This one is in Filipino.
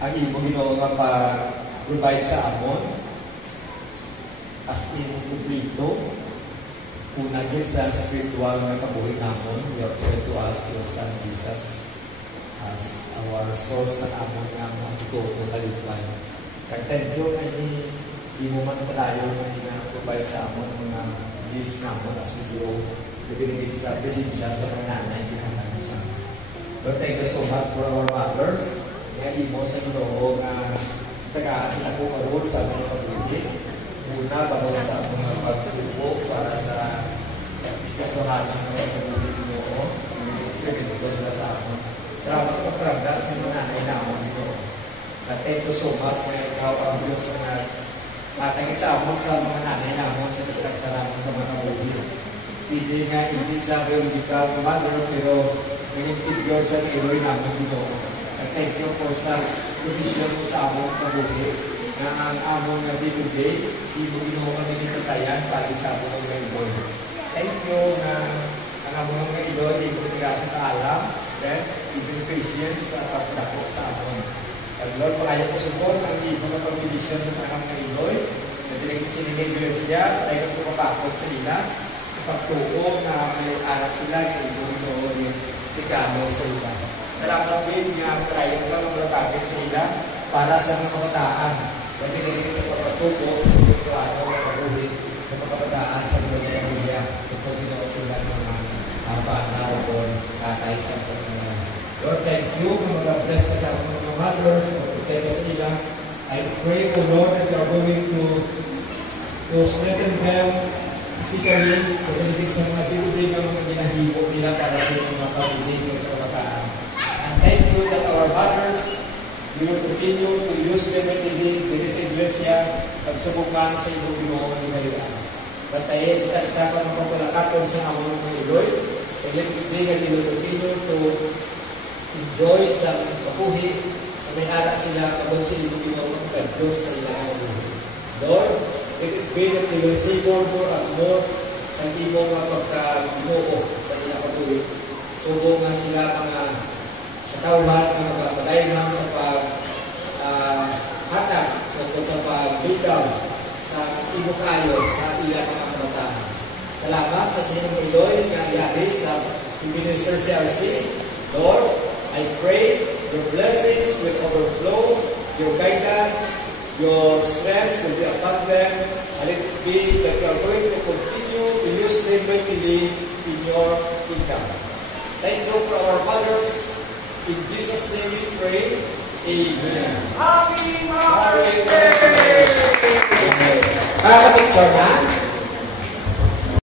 ang imo Ginoo nga provide sa amon as in kumplito una gid sa spiritual nga kabuhi namon. You have said to us your Son Jesus as our source sa amon nga matuto kalipay. Kag thank you nga imo man kadayo nga provide sa amon mga needs namon as we grow. Ibinigay sa presensya sa mga nanay kinahanglan sa. Lord, thank you so much for our mothers. Nga imo sa Ginoo nga tagaan sila kung arod sa mga kabuhi. Una, bago sa mga pagtubo para sa ispirituhan ng mga kabuhi Ginoo. Ibinigay ko sila sa amon. Salamat sa pagkaragda sa mga nanay namon Ginoo. Thank you so much sa ikaw ang Diyos na matangit sa amon sa mga nanay namon sa kasalanan ng mga kabuhi. Hindi nga hindi sa biological mother, pero naging figure sa Eloy namin dito. Thank you for such provision mo sa among kabuhi na ang among na day-to-day, hindi mo ginawa kami nito tayan para sa among ng Eloy. Thank you na ang among ng Eloy, hindi mo nagkakas sa kaalam, strength, even patience sa pagdako sa among. At Lord, pakaya ko support ang ibang na provision sa among ng Eloy, na pinagsisinigay Iglesia, tayo kasi mapakot sa nila, pagtuo na may anak sila ng Ginoo ni Tikano sa ila. Salamat din nga karayang ka ng malapagin sa ila para sa mga kabataan na pinagigit sa pagpatuko sa spirituano ng kabuhi sa mga kabataan sa mga pamilya. Ito Ginoo sila ng mga bata o tatay sa pagkakas. Lord, thank you kung mag-bless ka sa mga mothers, mag-protect ka sa ila. I pray, O Lord, that you are going to strengthen them physically, pagdating sa mga day-to-day ng mga ginahimo nila para sa mga pamilya sa kabataan. And thank you that our mothers, we will continue to use them mightily in this Iglesia pagsubukan sa iyong Ginoo ni Mayuan. Patayin sa isa ka mga palakaton sa among mga Iloy, and let it be that we will continue to enjoy sa kabuhi na may anak sila kapag sa iyong Ginoo pagkadlos sa ilang kabuhi. Lord, let it be that we will see more and more sa imo nga pagka-Ginoo sa ilang kabuhi. Subo nga sila mga katawhan nga magpadayon sa pag-hatag o sa pag-bigaw sa imo kayo sa ilang mga kabataan. Salamat sa sinong Iloy nga iaris sa Ebenezer CRC. Lord, I pray your blessings will overflow, your guidance, your strength will be upon them, and let it be that you are going to continue to use them mightily in your kingdom. Thank you for our mothers. In Jesus' name we pray. Amen. Happy Mother's Day! Amen. Picture na.